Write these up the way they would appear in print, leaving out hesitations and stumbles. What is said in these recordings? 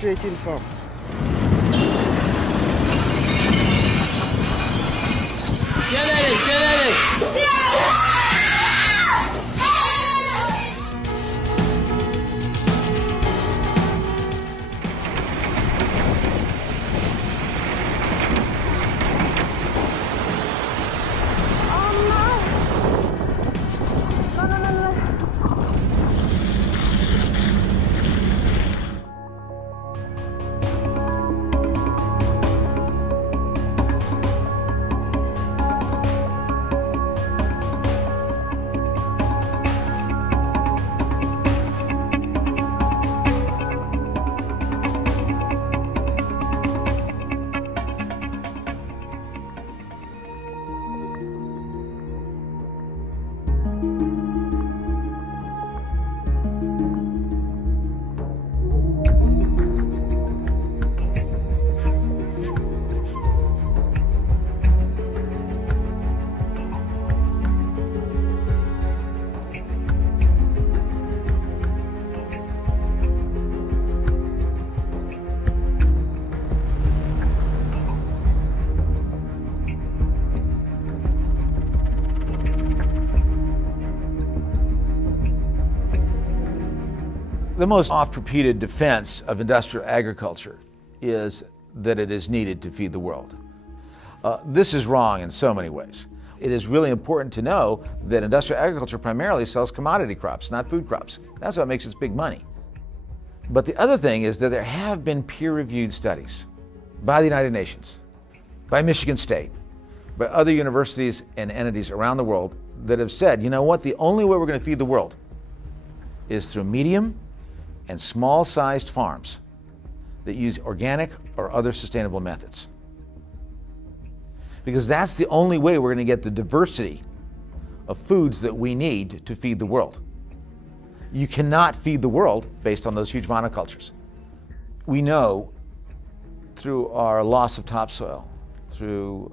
c'est une femme. The most oft-repeated defense of industrial agriculture is that it is needed to feed the world. This is wrong in so many ways. It is really important to know that industrial agriculture primarily sells commodity crops, not food crops. That's what makes its big money. But the other thing is that there have been peer-reviewed studies by the United Nations, by Michigan State, by other universities and entities around the world that have said, you know what, the only way we're going to feed the world is through medium and small-sized farms that use organic or other sustainable methods. Because that's the only way we're going to get the diversity of foods that we need to feed the world. You cannot feed the world based on those huge monocultures. We know through our loss of topsoil, through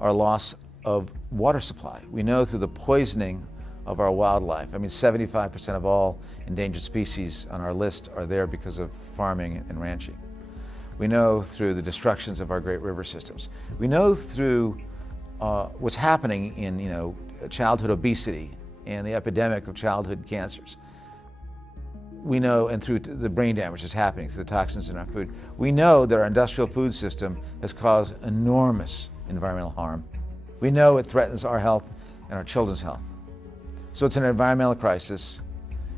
our loss of water supply, we know through the poisoning of our wildlife. I mean, 75% of all endangered species on our list are there because of farming and ranching. We know through the destructions of our great river systems. We know through what's happening in, childhood obesity and the epidemic of childhood cancers. We know, and through the brain damage that's happening through the toxins in our food, we know that our industrial food system has caused enormous environmental harm. We know it threatens our health and our children's health. So it's an environmental crisis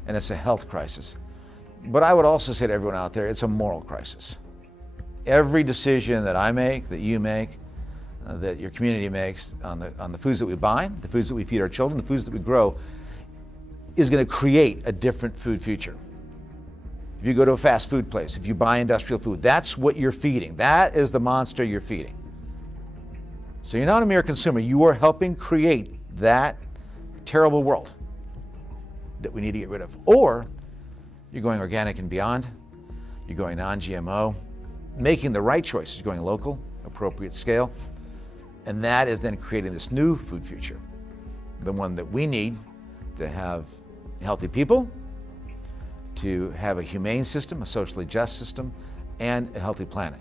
and it's a health crisis. But I would also say to everyone out there, it's a moral crisis. Every decision that I make, that you make, that your community makes on the foods that we buy, the foods that we feed our children, the foods that we grow, is going to create a different food future. If you go to a fast food place, if you buy industrial food, that's what you're feeding. That is the monster you're feeding. So you're not a mere consumer, you are helping create that terrible world that we need to get rid of. Or you're going organic and beyond, you're going non-GMO, making the right choices, going local, appropriate scale, and that is then creating this new food future, the one that we need to have healthy people, to have a humane system, a socially just system, and a healthy planet.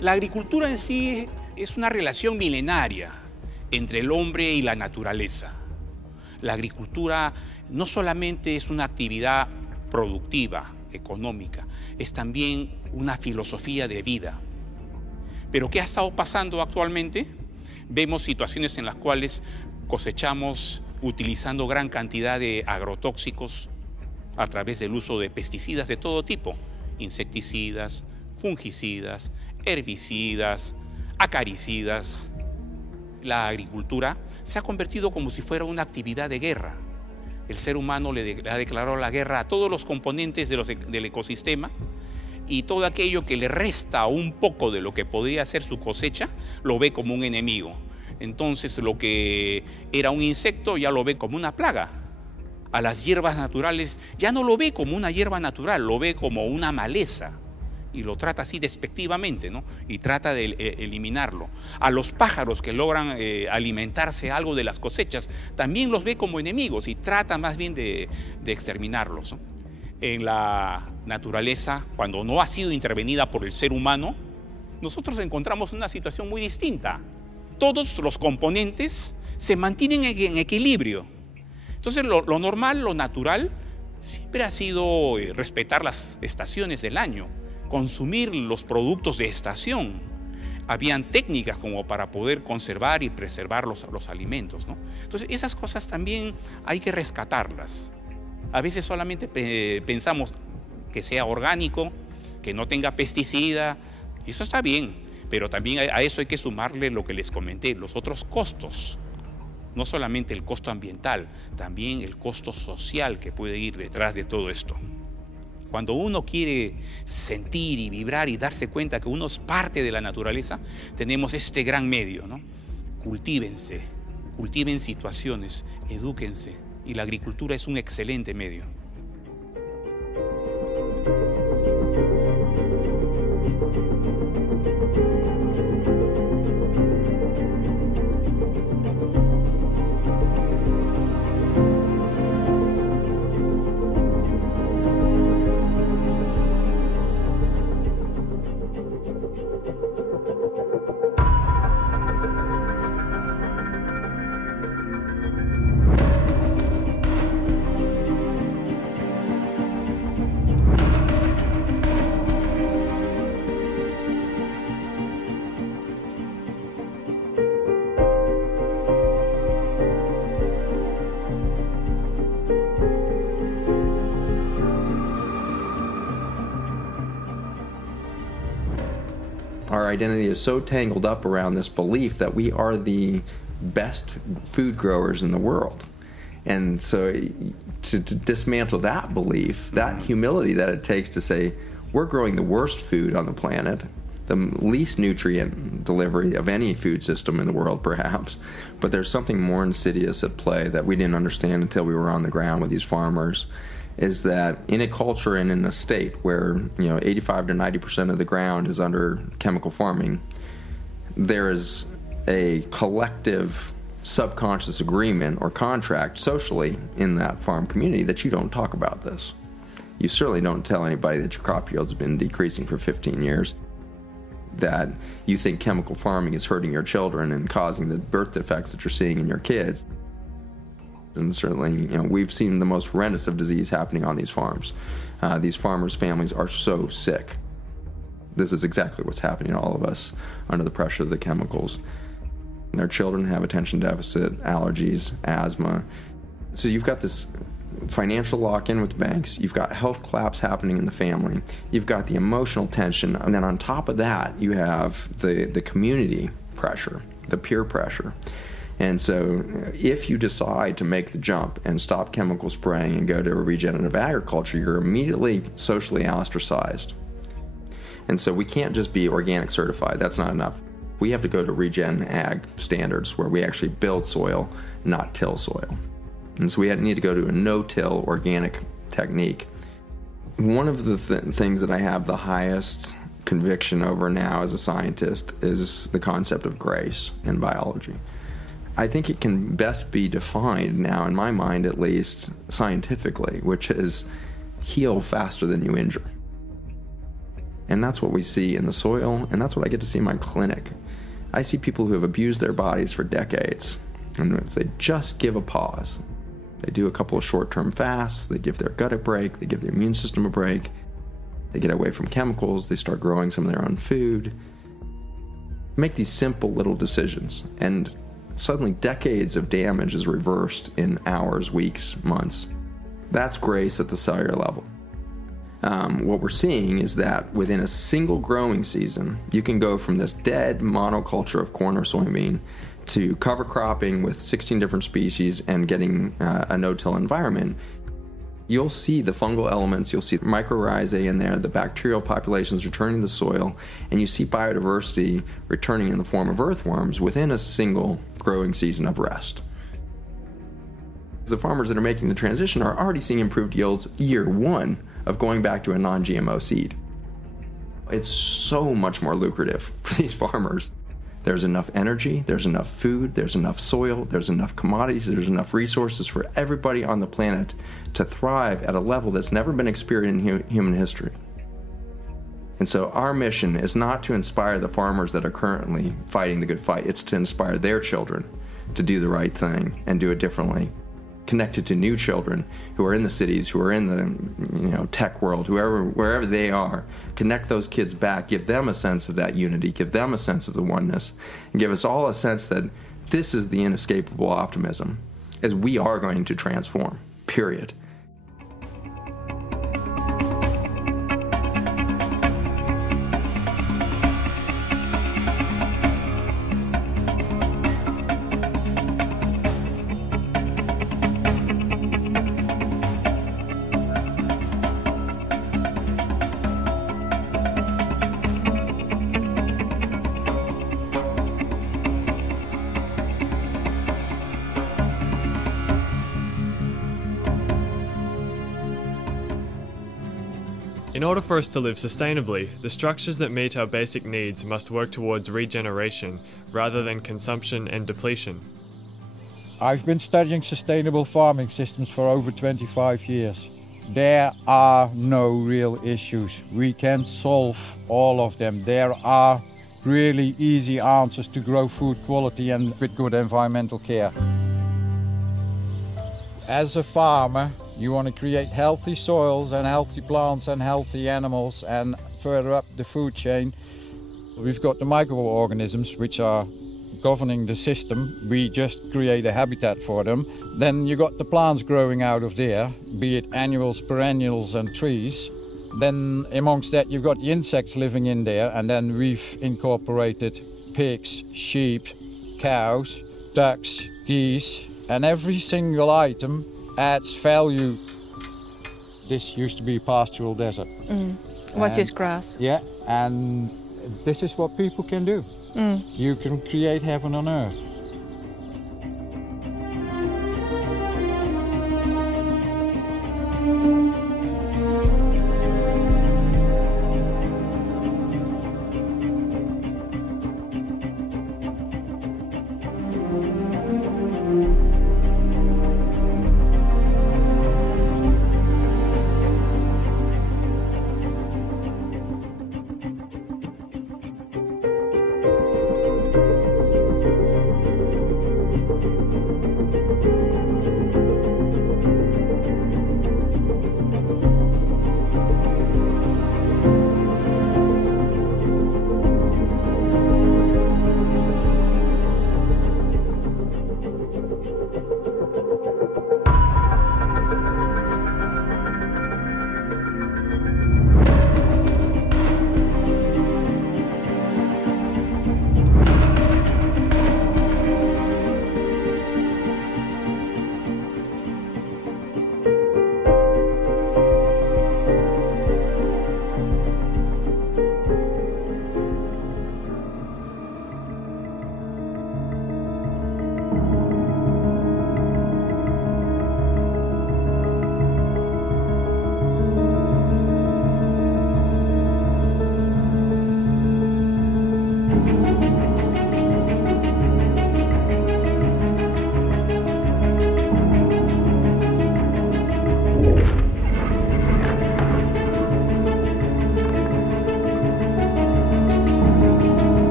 La agricultura en sí es una relación milenaria entre el hombre y la naturaleza. La agricultura no solamente es una actividad productiva, económica, es también una filosofía de vida. Pero ¿qué ha estado pasando actualmente? Vemos situaciones en las cuales cosechamos utilizando gran cantidad de agrotóxicos a través del uso de pesticidas de todo tipo, insecticidas, fungicidas, herbicidas, acaricidas. La agricultura se ha convertido como si fuera una actividad de guerra. El ser humano le ha declarado la guerra a todos los componentes del ecosistema, y todo aquello que le resta un poco de lo que podría ser su cosecha, lo ve como un enemigo. Entonces lo que era un insecto ya lo ve como una plaga. A las hierbas naturales ya no lo ve como una hierba natural, lo ve como una maleza. Y lo trata así despectivamente, ¿no? Y trata de eliminarlo. A los pájaros que logran alimentarse algo de las cosechas, también los ve como enemigos y trata más bien de exterminarlos, ¿no? En la naturaleza, cuando no ha sido intervenida por el ser humano, nosotros encontramos una situación muy distinta. Todos los componentes se mantienen en equilibrio. Entonces lo normal, lo natural, siempre ha sido respetar las estaciones del año, consumir los productos de estación. Habían técnicas como para poder conservar y preservar los alimentos, ¿no? Entonces esas cosas también hay que rescatarlas. A veces solamente pensamos que sea orgánico, que no tenga pesticida, y eso está bien, pero también a eso hay que sumarle lo que les comenté, los otros costos. No solamente el costo ambiental, también el costo social que puede ir detrás de todo esto. Cuando uno quiere sentir y vibrar y darse cuenta que uno es parte de la naturaleza, tenemos este gran medio, ¿no? Cultívense, cultiven situaciones, edúquense, y la agricultura es un excelente medio. Our identity is so tangled up around this belief that we are the best food growers in the world. And so to dismantle that belief, that humility that it takes to say, we're growing the worst food on the planet, the least nutrient delivery of any food system in the world perhaps, but there's something more insidious at play that we didn't understand until we were on the ground with these farmers, is that in a culture and in a state where 85 to 90% of the ground is under chemical farming, there is a collective subconscious agreement or contract socially in that farm community that you don't talk about this. You certainly don't tell anybody that your crop yields have been decreasing for 15 years, that you think chemical farming is hurting your children and causing the birth defects that you're seeing in your kids. And certainly, we've seen the most horrendous of disease happening on these farms. These farmers' families are so sick. This is exactly what's happening to all of us under the pressure of the chemicals. And their children have attention deficit, allergies, asthma. So you've got this financial lock-in with banks, you've got health collapse happening in the family, you've got the emotional tension, and then on top of that, you have the community pressure, the peer pressure. And so if you decide to make the jump and stop chemical spraying and go to a regenerative agriculture, you're immediately socially ostracized. And so we can't just be organic certified, that's not enough. We have to go to regen ag standards where we actually build soil, not till soil. And so we need to go to a no-till organic technique. One of the things that I have the highest conviction over now as a scientist is the concept of grace in biology. I think it can best be defined now, in my mind at least, scientifically, which is heal faster than you injure. And that's what we see in the soil, and that's what I get to see in my clinic. I see people who have abused their bodies for decades, and if they just give a pause, They do a couple of short-term fasts, they give their gut a break, they give their immune system a break, they get away from chemicals, they start growing some of their own food. Make these simple little decisions, and suddenly decades of damage is reversed in hours, weeks, months. That's grace at the cellular level. What we're seeing is that within a single growing season, you can go from this dead monoculture of corn or soybean to cover cropping with 16 different species and getting a no-till environment. You'll see the fungal elements, you'll see mycorrhizae in there, the bacterial populations returning to the soil, and you see biodiversity returning in the form of earthworms within a single growing season of rest. The farmers that are making the transition are already seeing improved yields year one of going back to a non-GMO seed. It's so much more lucrative for these farmers. There's enough energy, there's enough food, there's enough soil, there's enough commodities, there's enough resources for everybody on the planet to thrive at a level that's never been experienced in human history. And so our mission is not to inspire the farmers that are currently fighting the good fight, it's to inspire their children to do the right thing and do it differently. Connected to new children who are in the cities, who are in the tech world, wherever they are, connect those kids back, give them a sense of that unity, give them a sense of the oneness, and give us all a sense that this is the inescapable optimism, as we are going to transform, period. In order for us to live sustainably, the structures that meet our basic needs must work towards regeneration rather than consumption and depletion. I've been studying sustainable farming systems for over 25 years. There are no real issues. We can solve all of them. There are really easy answers to grow food quality and with good environmental care. As a farmer, you want to create healthy soils and healthy plants and healthy animals, and further up the food chain, we've got the microorganisms which are governing the system. We just create a habitat for them. Then you got the plants growing out of there, be it annuals, perennials and trees. Then amongst that you've got the insects living in there, and then we've incorporated pigs, sheep, cows, ducks, geese, and every single item adds value. This used to be pastoral desert. Was just grass. Yeah, and this is what people can do. You can create heaven on earth.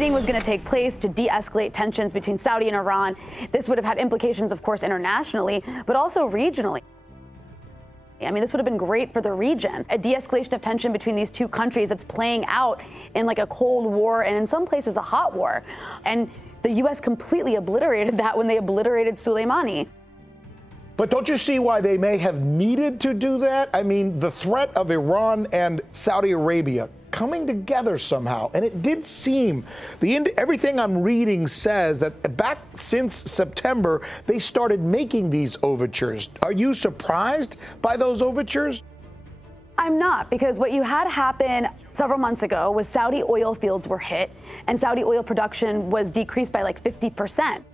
meeting was going to take place to de-escalate tensions between Saudi and Iran. This would have had implications, of course, internationally, but also regionally. I mean, this would have been great for the region. A de-escalation of tension between these two countries that's playing out in like a Cold War and in some places a hot war. And the U.S. completely obliterated that when they obliterated Soleimani. But don't you see why they may have needed to do that? I mean, the threat of Iran and Saudi Arabia coming together somehow. And it did seem, everything I'm reading says that back since September, they started making these overtures. Are you surprised by those overtures? I'm not, because what you had happen several months ago was Saudi oil fields were hit and Saudi oil production was decreased by like 50%.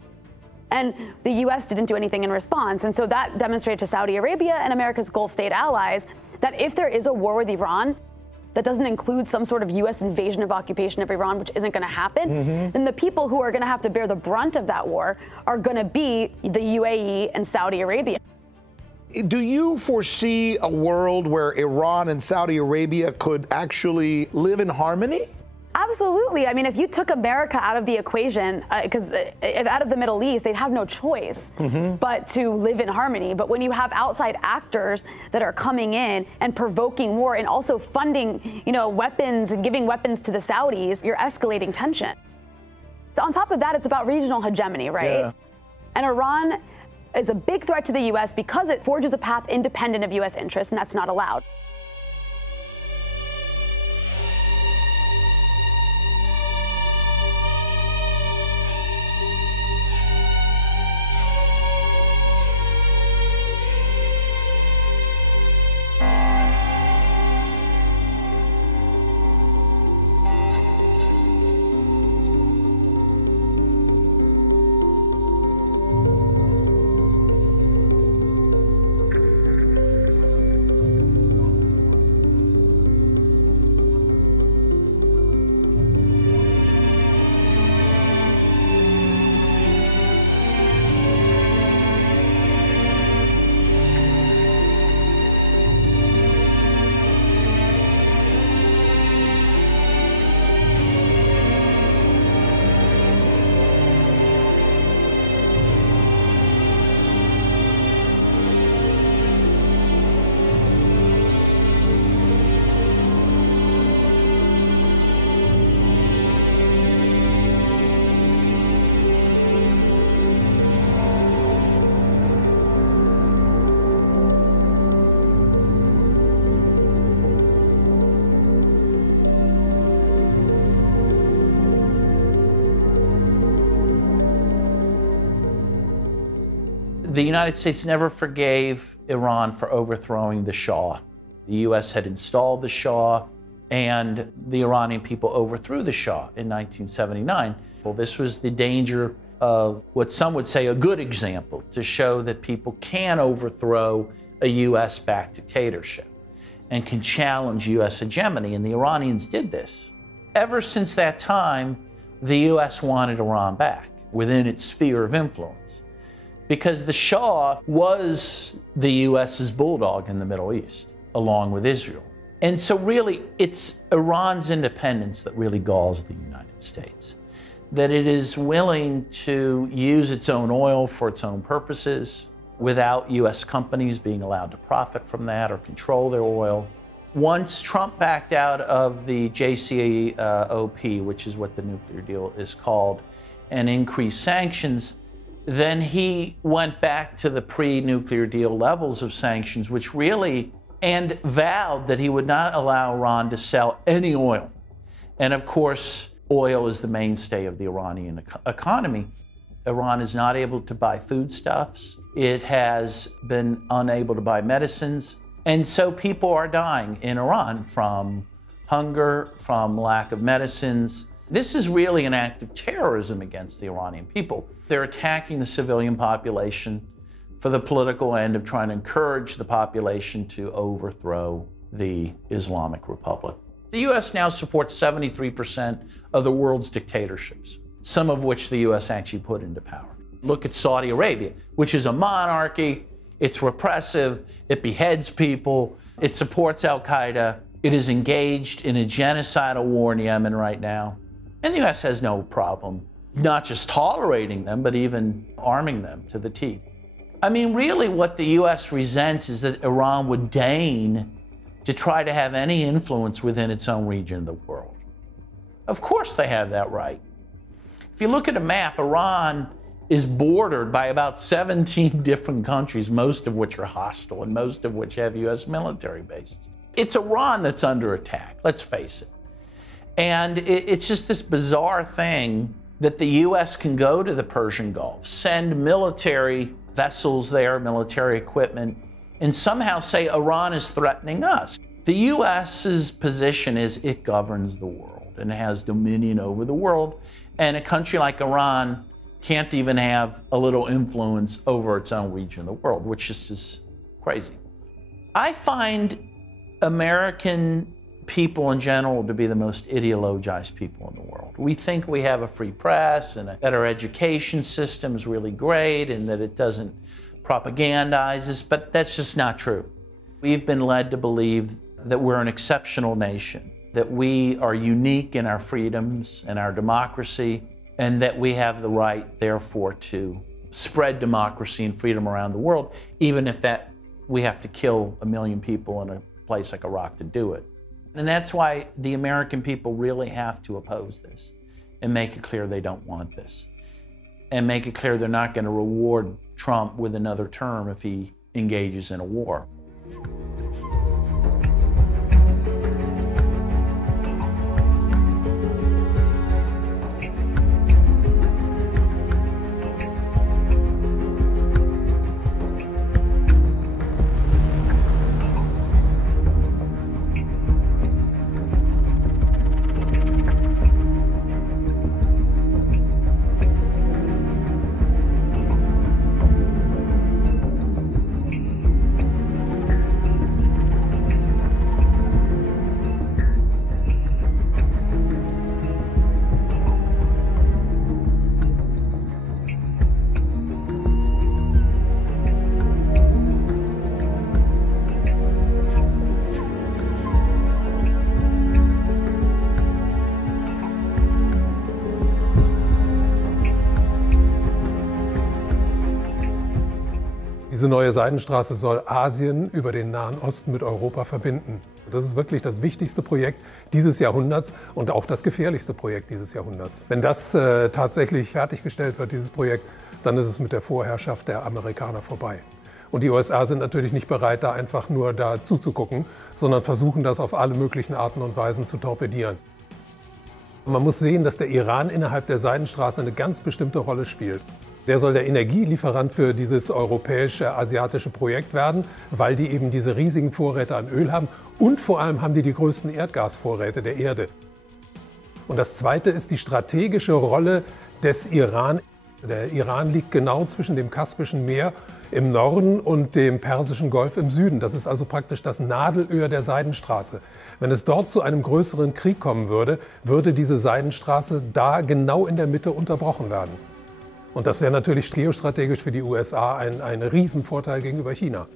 And the U.S. didn't do anything in response. And so that demonstrated to Saudi Arabia and America's Gulf state allies that if there is a war with Iran that doesn't include some sort of U.S. invasion of occupation of Iran, which isn't going to happen, then the people who are going to have to bear the brunt of that war are going to be the UAE and Saudi Arabia. Do you foresee a world where Iran and Saudi Arabia could actually live in harmony? Absolutely. I mean, if you took America out of the equation, because out of the Middle East, they'd have no choice but to live in harmony. But when you have outside actors that are coming in and provoking war and also funding, weapons and giving weapons to the Saudis, you're escalating tension. So on top of that, it's about regional hegemony, right? Yeah. And Iran is a big threat to the U.S. because it forges a path independent of U.S. interests, and that's not allowed. The United States never forgave Iran for overthrowing the Shah. The U.S. had installed the Shah, and the Iranian people overthrew the Shah in 1979. Well, this was the danger of what some would say a good example, to show that people can overthrow a U.S.-backed dictatorship and can challenge U.S. hegemony, and the Iranians did this. Ever since that time, the U.S. wanted Iran back within its sphere of influence, because the Shah was the U.S.'s bulldog in the Middle East, along with Israel. And so really, it's Iran's independence that really galls the United States, that it is willing to use its own oil for its own purposes without U.S. companies being allowed to profit from that or control their oil. Once Trump backed out of the JCPOA, which is what the nuclear deal is called, and increased sanctions, then he went back to the pre-nuclear deal levels of sanctions, which really, and vowed that he would not allow Iran to sell any oil. And of course, oil is the mainstay of the Iranian economy. Iran is not able to buy foodstuffs. It has been unable to buy medicines. And so people are dying in Iran from hunger, from lack of medicines. This is really an act of terrorism against the Iranian people. They're attacking the civilian population for the political end of trying to encourage the population to overthrow the Islamic Republic. The U.S. now supports 73% of the world's dictatorships, some of which the U.S. actually put into power. Look at Saudi Arabia, which is a monarchy. It's repressive. It beheads people. It supports al-Qaeda. It is engaged in a genocidal war in Yemen right now. And the US has no problem not just tolerating them, but even arming them to the teeth. I mean, really what the US resents is that Iran would deign to try to have any influence within its own region of the world. Of course they have that right. If you look at a map, Iran is bordered by about 17 different countries, most of which are hostile and most of which have US military bases. It's Iran that's under attack, let's face it. And it's just this bizarre thing that the US can go to the Persian Gulf, send military vessels there, military equipment, and somehow say Iran is threatening us. The US's position is it governs the world and has dominion over the world, and a country like Iran can't even have a little influence over its own region of the world, which is just crazy. I find American people in general to be the most ideologized people in the world. We think we have a free press and that our education system is really great and that it doesn't propagandize us, but that's just not true. We've been led to believe that we're an exceptional nation, that we are unique in our freedoms and our democracy, and that we have the right, therefore, to spread democracy and freedom around the world, even if that we have to kill 1 million people in a place like Iraq to do it. And that's why the American people really have to oppose this and make it clear they don't want this. And make it clear they're not going to reward Trump with another term if he engages in a war. Diese neue Seidenstraße soll Asien über den Nahen Osten mit Europa verbinden. Das ist wirklich das wichtigste Projekt dieses Jahrhunderts und auch das gefährlichste Projekt dieses Jahrhunderts. Wenn das tatsächlich fertiggestellt wird, dieses Projekt, dann ist es mit der Vorherrschaft der Amerikaner vorbei. Und die USA sind natürlich nicht bereit, da einfach nur da zuzugucken, sondern versuchen das auf alle möglichen Arten und Weisen zu torpedieren. Man muss sehen, dass der Iran innerhalb der Seidenstraße eine ganz bestimmte Rolle spielt. Der soll der Energielieferant für dieses europäische, asiatische Projekt werden, weil die eben diese riesigen Vorräte an Öl haben und vor allem haben die größten Erdgasvorräte der Erde. Und das Zweite ist die strategische Rolle des Iran. Der Iran liegt genau zwischen dem Kaspischen Meer im Norden und dem Persischen Golf im Süden. Das ist also praktisch das Nadelöhr der Seidenstraße. Wenn es dort zu einem größeren Krieg kommen würde, würde diese Seidenstraße da genau in der Mitte unterbrochen werden. Und das wäre natürlich geostrategisch für die USA ein Riesenvorteil gegenüber China.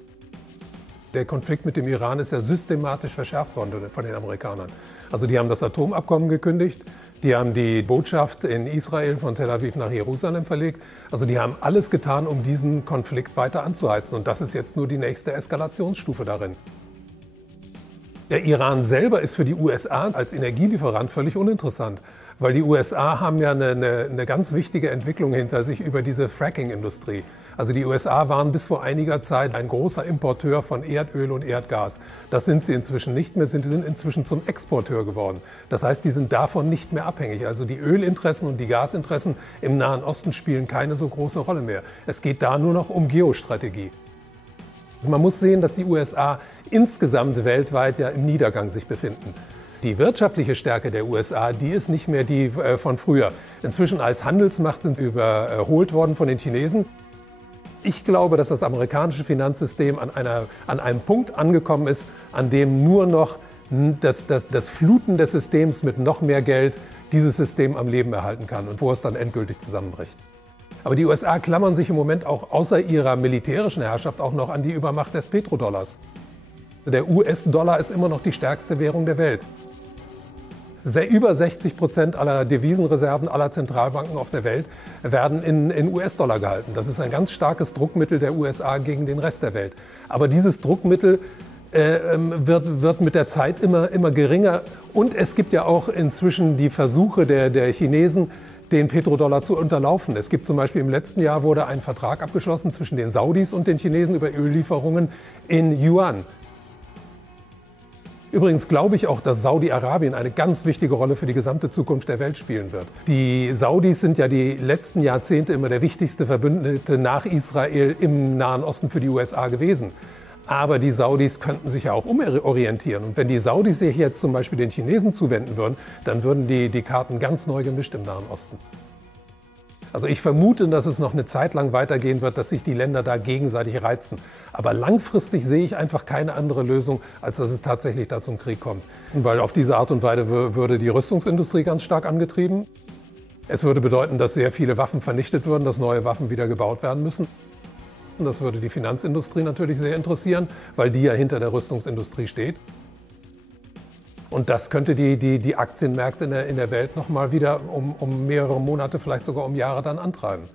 Der Konflikt mit dem Iran ist ja systematisch verschärft worden von den Amerikanern. Also die haben das Atomabkommen gekündigt, die haben die Botschaft in Israel von Tel Aviv nach Jerusalem verlegt. Also die haben alles getan, um diesen Konflikt weiter anzuheizen. Und das ist jetzt nur die nächste Eskalationsstufe darin. Der Iran selber ist für die USA als Energielieferant völlig uninteressant, weil die USA haben ja eine ganz wichtige Entwicklung hinter sich über diese Fracking-Industrie. Also die USA waren bis vor einiger Zeit ein großer Importeur von Erdöl und Erdgas. Das sind sie inzwischen nicht mehr, sind inzwischen zum Exporteur geworden. Das heißt, die sind davon nicht mehr abhängig. Also die Ölinteressen und die Gasinteressen im Nahen Osten spielen keine so große Rolle mehr. Es geht da nur noch um Geostrategie. Man muss sehen, dass die USA insgesamt weltweit ja im Niedergang sich befinden. Die wirtschaftliche Stärke der USA, die ist nicht mehr die von früher. Inzwischen als Handelsmacht sind sie überholt worden von den Chinesen. Ich glaube, dass das amerikanische Finanzsystem an einem Punkt angekommen ist, an dem nur noch das Fluten des Systems mit noch mehr Geld dieses System am Leben erhalten kann und wo es dann endgültig zusammenbricht. Aber die USA klammern sich im Moment auch außer ihrer militärischen Herrschaft auch noch an die Übermacht des Petrodollars. Der US-Dollar ist immer noch die stärkste Währung der Welt. Über 60% aller Devisenreserven aller Zentralbanken auf der Welt werden in US-Dollar gehalten. Das ist ein ganz starkes Druckmittel der USA gegen den Rest der Welt. Aber dieses Druckmittel wird mit der Zeit immer geringer. Und es gibt ja auch inzwischen die Versuche der Chinesen, den Petrodollar zu unterlaufen. Es gibt zum Beispiel im letzten Jahr wurde ein Vertrag abgeschlossen zwischen den Saudis und den Chinesen über Öllieferungen in Yuan. Übrigens glaube ich auch, dass Saudi-Arabien eine ganz wichtige Rolle für die gesamte Zukunft der Welt spielen wird. Die Saudis sind ja die letzten Jahrzehnte immer der wichtigste Verbündete nach Israel im Nahen Osten für die USA gewesen. Aber die Saudis könnten sich ja auch umorientieren. Und wenn die Saudis sich jetzt zum Beispiel den Chinesen zuwenden würden, dann würden die Karten ganz neu gemischt im Nahen Osten. Also ich vermute, dass es noch eine Zeit lang weitergehen wird, dass sich die Länder da gegenseitig reizen. Aber langfristig sehe ich einfach keine andere Lösung, als dass es tatsächlich da zum Krieg kommt. Weil auf diese Art und Weise würde die Rüstungsindustrie ganz stark angetrieben. Es würde bedeuten, dass sehr viele Waffen vernichtet würden, dass neue Waffen wieder gebaut werden müssen. Das würde die Finanzindustrie natürlich sehr interessieren, weil die ja hinter der Rüstungsindustrie steht. Und das könnte die Aktienmärkte in der Welt noch mal wieder um mehrere Monate, vielleicht sogar um Jahre dann antreiben.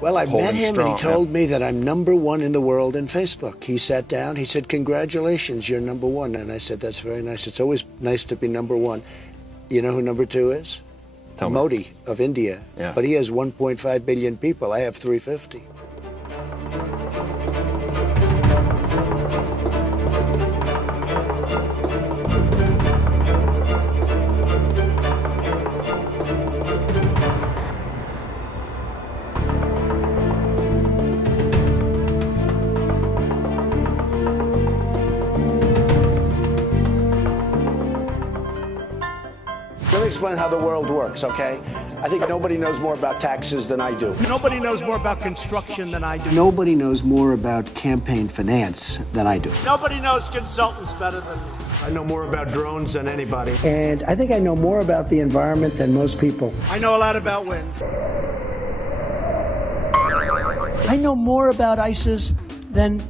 Well, I met him and he told me that I'm #1 in the world in Facebook. He sat down, he said, "Congratulations, you're #1." And I said, "That's very nice. It's always nice to be #1. You know who #2 is? Modi of India. Yeah. But he has 1.5 billion people. I have 350. Let me explain how the world works, okay? I think nobody knows more about taxes than I do. Nobody knows more about construction than I do. Nobody knows more about campaign finance than I do. Nobody knows consultants better than me. I know more about drones than anybody. And I think I know more about the environment than most people. I know a lot about wind. I know more about ISIS than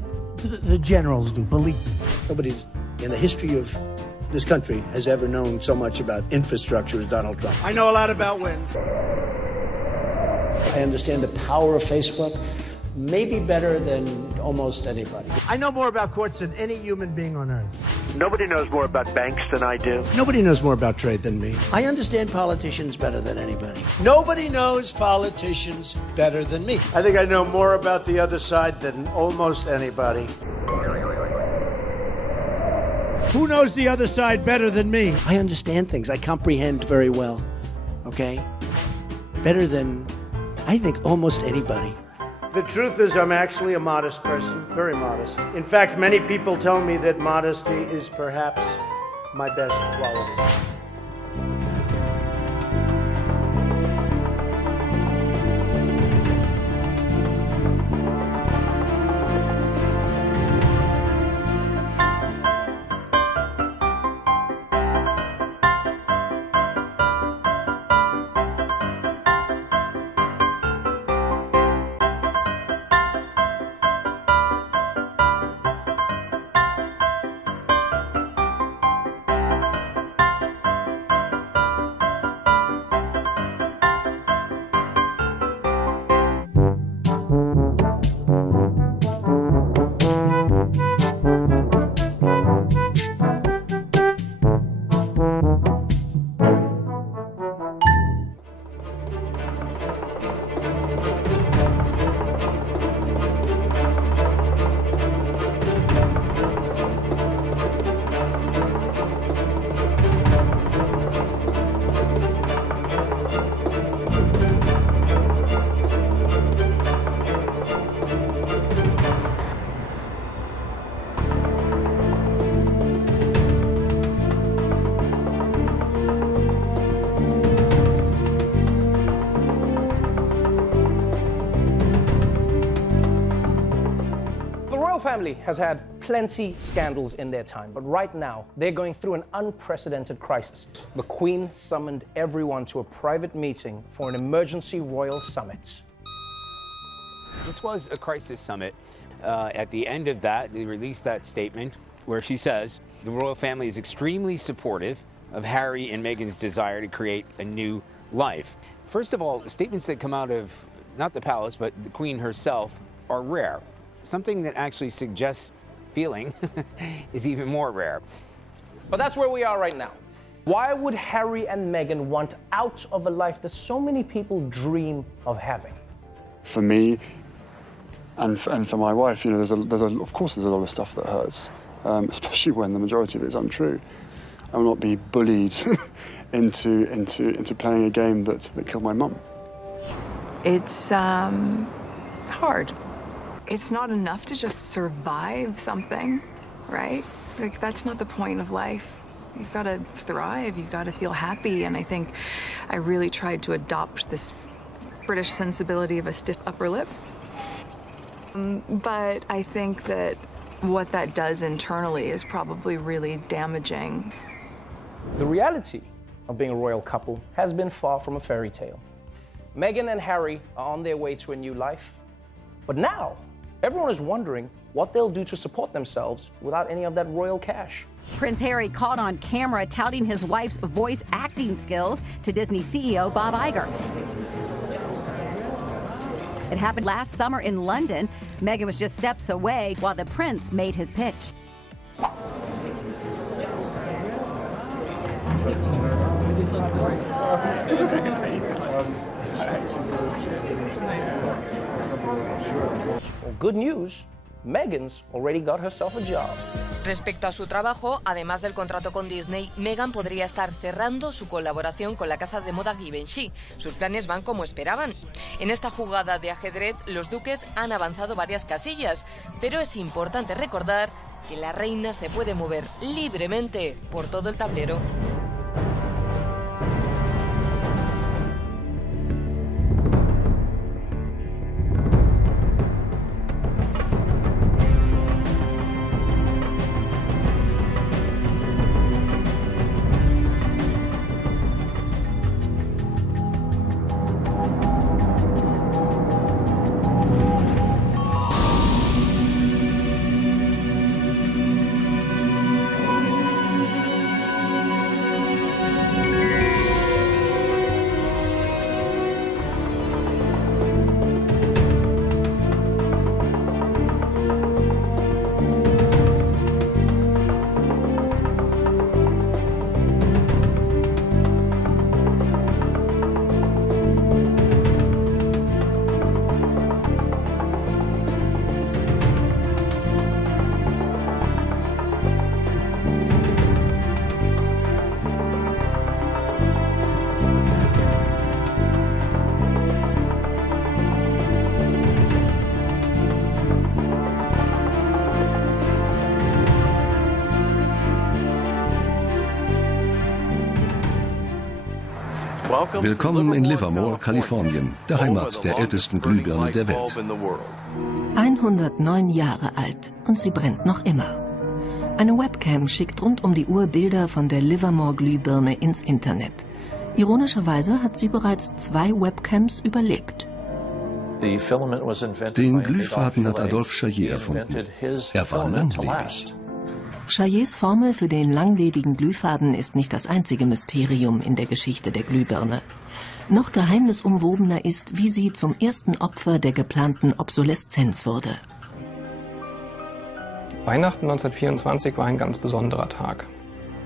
the generals do, believe me. Nobody's in the history of this country has ever known so much about infrastructure as Donald Trump. I know a lot about wind. I understand the power of Facebook maybe better than almost anybody. I know more about courts than any human being on earth. Nobody knows more about banks than I do. Nobody knows more about trade than me. I understand politicians better than anybody. Nobody knows politicians better than me. I think I know more about the other side than almost anybody. Who knows the other side better than me? I understand things. I comprehend very well. Okay? Better than, I think, almost anybody. The truth is, I'm actually a modest person, very modest. In fact, many people tell me that modesty is perhaps my best quality. Family has had plenty scandals in their time, but right now they're going through an unprecedented crisis. The Queen summoned everyone to a private meeting for an emergency royal summit. This was a crisis summit. At the end of that, they released that statement where she says the royal family is extremely supportive of Harry and Meghan's desire to create a new life. First of all, statements that come out of not the palace, but the Queen herself are rare. Something that actually suggests feeling is even more rare. But that's where we are right now. Why would Harry and Meghan want out of a life that so many people dream of having? For me and for my wife, you know, of course there's a lot of stuff that hurts, especially when the majority of it is untrue. I will not be bullied into playing a game that killed my mum. It's hard. It's not enough to just survive something, right? Like, that's not the point of life. You've got to thrive, you've got to feel happy, and I think I really tried to adopt this British sensibility of a stiff upper lip. But I think that what that does internally is probably really damaging. The reality of being a royal couple has been far from a fairy tale. Meghan and Harry are on their way to a new life, but now everyone is wondering what they'll do to support themselves without any of that royal cash. Prince Harry caught on camera touting his wife's voice acting skills to Disney CEO Bob Iger. It happened last summer in London. Meghan was just steps away while the prince made his pitch. Well, good news, Meghan's already got herself a job. Respecto a su trabajo, además del contrato con Disney, Meghan podría estar cerrando su colaboración con la casa de moda Givenchy. Sus planes van como esperaban. En esta jugada de ajedrez, los duques han avanzado varias casillas, pero es importante recordar que la reina se puede mover libremente por todo el tablero. Willkommen in Livermore, Kalifornien, der Heimat der ältesten Glühbirne der Welt. 109 Jahre alt und sie brennt noch immer. Eine Webcam schickt rund um die Uhr Bilder von der Livermore-Glühbirne ins Internet. Ironischerweise hat sie bereits 2 Webcams überlebt. Den Glühfaden hat Adolphe Chaillet erfunden. Er war langlebig. Chaillets Formel für den langlebigen Glühfaden ist nicht das einzige Mysterium in der Geschichte der Glühbirne. Noch geheimnisumwobener ist, wie sie zum ersten Opfer der geplanten Obsoleszenz wurde. Weihnachten 1924 war ein ganz besonderer Tag.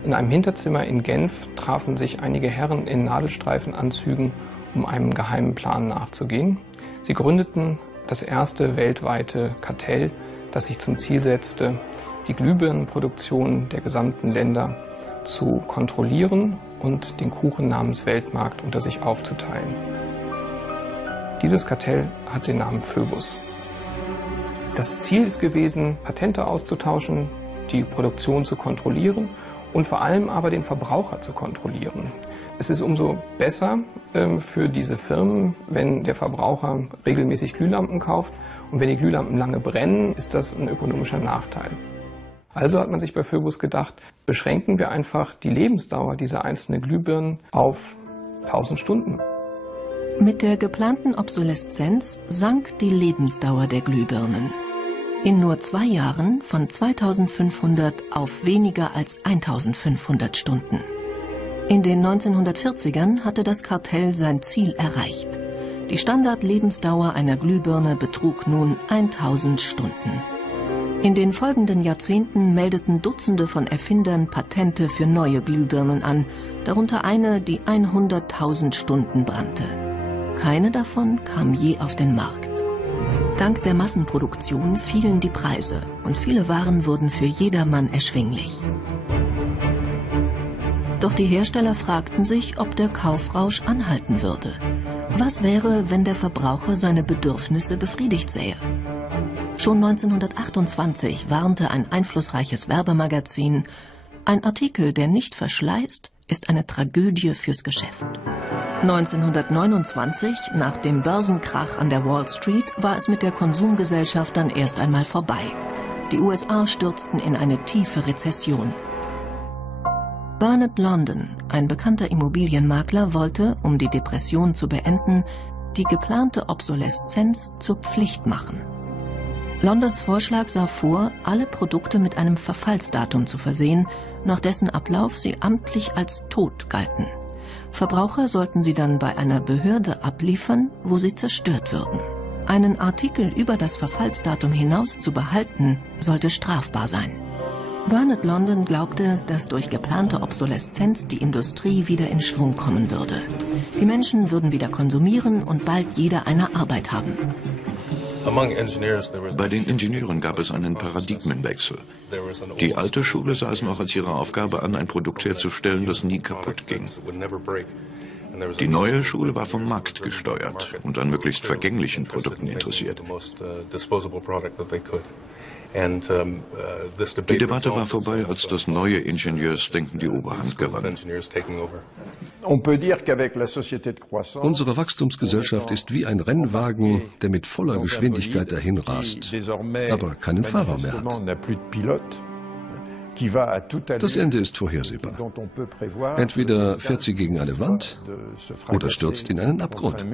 In einem Hinterzimmer in Genf trafen sich einige Herren in Nadelstreifenanzügen, um einem geheimen Plan nachzugehen. Sie gründeten das erste weltweite Kartell, das sich zum Ziel setzte, die Glühbirnenproduktion der gesamten Länder zu kontrollieren und den Kuchen namens Weltmarkt unter sich aufzuteilen. Dieses Kartell hat den Namen Phöbus. Das Ziel ist gewesen, Patente auszutauschen, die Produktion zu kontrollieren und vor allem aber den Verbraucher zu kontrollieren. Es ist umso besser für diese Firmen, wenn der Verbraucher regelmäßig Glühlampen kauft, und wenn die Glühlampen lange brennen, ist das ein ökonomischer Nachteil. Also hat man sich bei Phöbus gedacht, beschränken wir einfach die Lebensdauer dieser einzelnen Glühbirnen auf 1000 Stunden. Mit der geplanten Obsoleszenz sank die Lebensdauer der Glühbirnen. In nur 2 Jahren von 2500 auf weniger als 1500 Stunden. In den 1940ern hatte das Kartell sein Ziel erreicht. Die Standardlebensdauer einer Glühbirne betrug nun 1000 Stunden. In den folgenden Jahrzehnten meldeten Dutzende von Erfindern Patente für neue Glühbirnen an, darunter eine, die 100.000 Stunden brannte. Keine davon kam je auf den Markt. Dank der Massenproduktion fielen die Preise und viele Waren wurden für jedermann erschwinglich. Doch die Hersteller fragten sich, ob der Kaufrausch anhalten würde. Was wäre, wenn der Verbraucher seine Bedürfnisse befriedigt sähe? Schon 1928 warnte ein einflussreiches Werbemagazin: Ein Artikel, der nicht verschleißt, ist eine Tragödie fürs Geschäft. 1929, nach dem Börsenkrach an der Wall Street, war es mit der Konsumgesellschaft dann erst einmal vorbei. Die USA stürzten in eine tiefe Rezession. Bernard London, ein bekannter Immobilienmakler, wollte, um die Depression zu beenden, die geplante Obsoleszenz zur Pflicht machen. Londons Vorschlag sah vor, alle Produkte mit einem Verfallsdatum zu versehen, nach dessen Ablauf sie amtlich als tot galten. Verbraucher sollten sie dann bei einer Behörde abliefern, wo sie zerstört würden. Einen Artikel über das Verfallsdatum hinaus zu behalten, sollte strafbar sein. Bernard London glaubte, dass durch geplante Obsoleszenz die Industrie wieder in Schwung kommen würde. Die Menschen würden wieder konsumieren und bald jeder eine Arbeit haben. Bei den Ingenieuren gab es einen Paradigmenwechsel. Die alte Schule sah es noch als ihre Aufgabe an, ein Produkt herzustellen, das nie kaputt ging. Die neue Schule war vom Markt gesteuert und an möglichst vergänglichen Produkten interessiert. Die Debatte war vorbei, als das neue Ingenieursdenken die Oberhand gewann. Unsere Wachstumsgesellschaft ist wie ein Rennwagen, der mit voller Geschwindigkeit dahinrast, aber keinen Fahrer mehr hat. Das Ende ist vorhersehbar. Entweder fährt sie gegen eine Wand oder stürzt in einen Abgrund.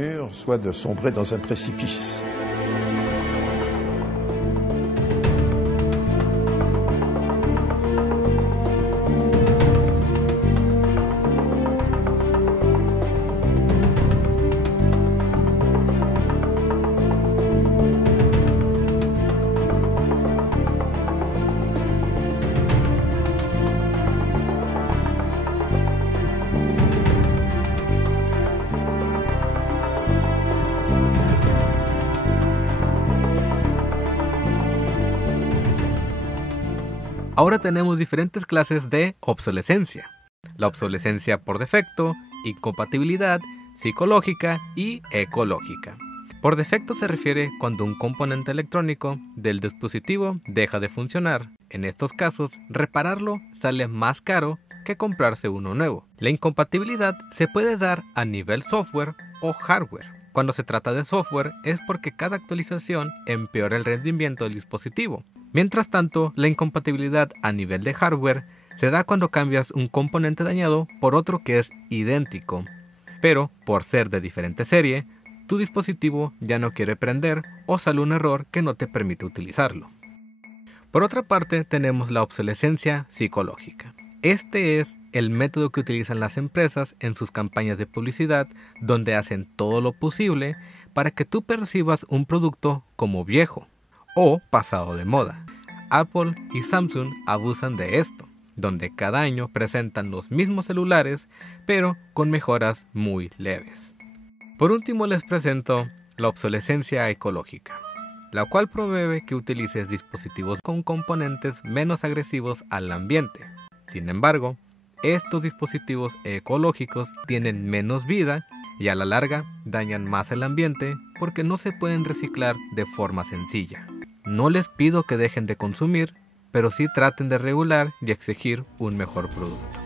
Ahora tenemos diferentes clases de obsolescencia. La obsolescencia por defecto, incompatibilidad, psicológica y ecológica. Por defecto se refiere cuando un componente electrónico del dispositivo deja de funcionar. En estos casos, repararlo sale más caro que comprarse uno nuevo. La incompatibilidad se puede dar a nivel software o hardware. Cuando se trata de software es porque cada actualización empeora el rendimiento del dispositivo. Mientras tanto, la incompatibilidad a nivel de hardware se da cuando cambias un componente dañado por otro que es idéntico, pero por ser de diferente serie, tu dispositivo ya no quiere prender o sale un error que no te permite utilizarlo. Por otra parte, tenemos la obsolescencia psicológica. Este es el método que utilizan las empresas en sus campañas de publicidad, donde hacen todo lo posible para que tú percibas un producto como viejo o pasado de moda. Apple y Samsung abusan de esto, donde cada año presentan los mismos celulares, pero con mejoras muy leves. Por último les presento la obsolescencia ecológica, la cual promueve que utilices dispositivos con componentes menos agresivos al ambiente. Sin embargo, estos dispositivos ecológicos tienen menos vida y a la larga dañan más el ambiente porque no se pueden reciclar de forma sencilla. No les pido que dejen de consumir, pero sí traten de regular y exigir un mejor producto.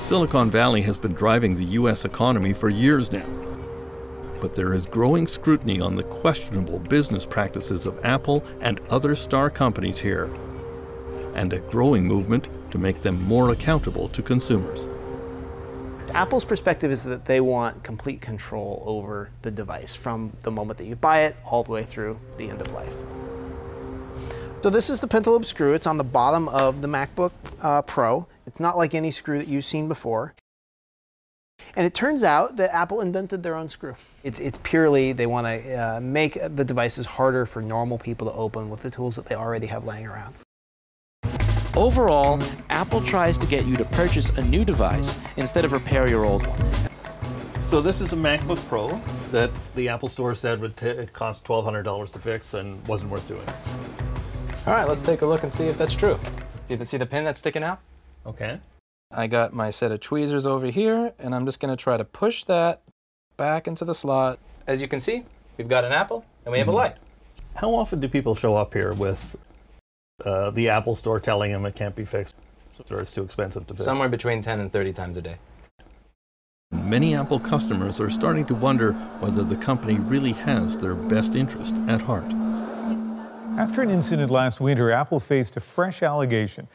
Silicon Valley has been driving the U.S. economy for years now. But there is growing scrutiny on the questionable business practices of Apple and other star companies here, and a growing movement to make them more accountable to consumers. Apple's perspective is that they want complete control over the device from the moment that you buy it all the way through the end of life. So this is the pentalobe screw. It's on the bottom of the MacBook Pro. It's not like any screw that you've seen before. And it turns out that Apple invented their own screw. It's purely, they want to make the devices harder for normal people to open with the tools that they already have laying around. Overall, Apple tries to get you to purchase a new device instead of repair your old one. So this is a MacBook Pro that the Apple Store said would cost $1,200 to fix and wasn't worth doing. All right, let's take a look and see if that's true. See the pin that's sticking out? Okay. I got my set of tweezers over here, and I'm just going to try to push that back into the slot. As you can see, we've got an Apple, and we have a light. How often do people show up here with the Apple Store telling them it can't be fixed or it's too expensive to fix? Somewhere between 10 and 30 times a day. Many Apple customers are starting to wonder whether the company really has their best interest at heart. After an incident last winter, Apple faced a fresh allegation.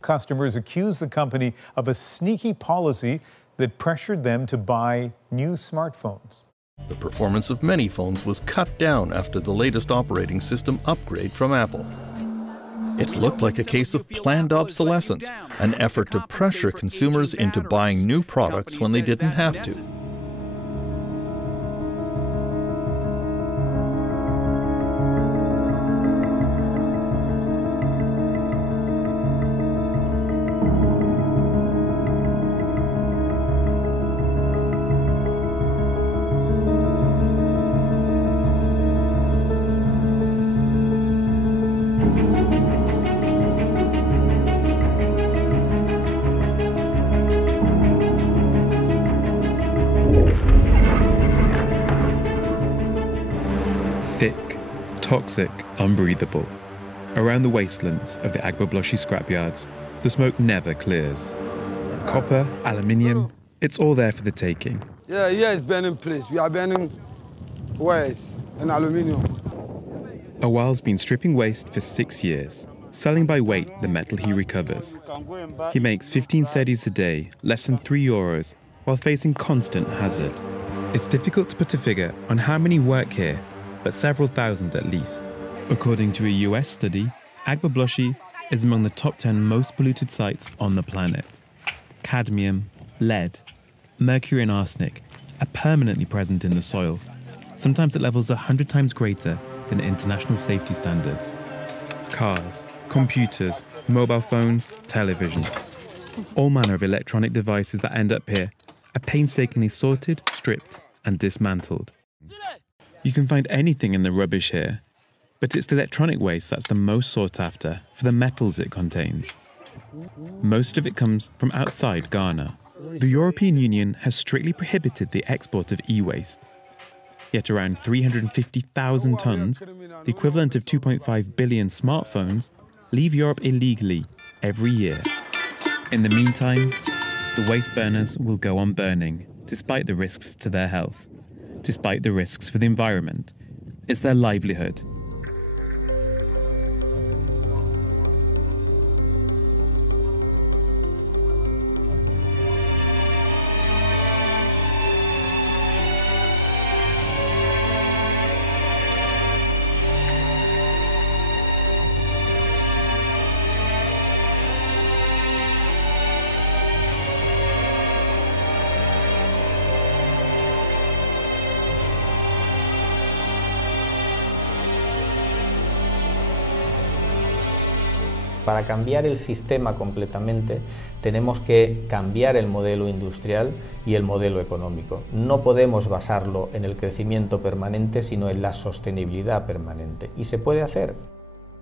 Customers accused the company of a sneaky policy that pressured them to buy new smartphones. The performance of many phones was cut down after the latest operating system upgrade from Apple. It looked like a case of planned obsolescence, an effort to pressure consumers into buying new products when they didn't have to. Thick, toxic, unbreathable. Around the wastelands of the Agbogbloshie scrapyards, the smoke never clears. Copper, aluminium, it's all there for the taking. Yeah, it's burning place. We are burning waste and aluminium. Awal's been stripping waste for 6 years, selling by weight the metal he recovers. He makes 15 cedis a day, less than €3, while facing constant hazard. It's difficult to put a figure on how many work here, but several thousand at least. According to a US study, Agbogbloshie is among the top 10 most polluted sites on the planet. Cadmium, lead, mercury and arsenic are permanently present in the soil, sometimes at levels 100 times greater than international safety standards. Cars, computers, mobile phones, televisions. All manner of electronic devices that end up here are painstakingly sorted, stripped, and dismantled. You can find anything in the rubbish here, but it's the electronic waste that's the most sought after for the metals it contains. Most of it comes from outside Ghana. The European Union has strictly prohibited the export of e-waste. Yet around 350,000 tons, the equivalent of 2.5 billion smartphones, leave Europe illegally every year. In the meantime, the waste burners will go on burning, despite the risks to their health, despite the risks for the environment. It's their livelihood. Para cambiar el sistema completamente, tenemos que cambiar el modelo industrial y el modelo económico. No podemos basarlo en el crecimiento permanente, sino en la sostenibilidad permanente. Y se puede hacer.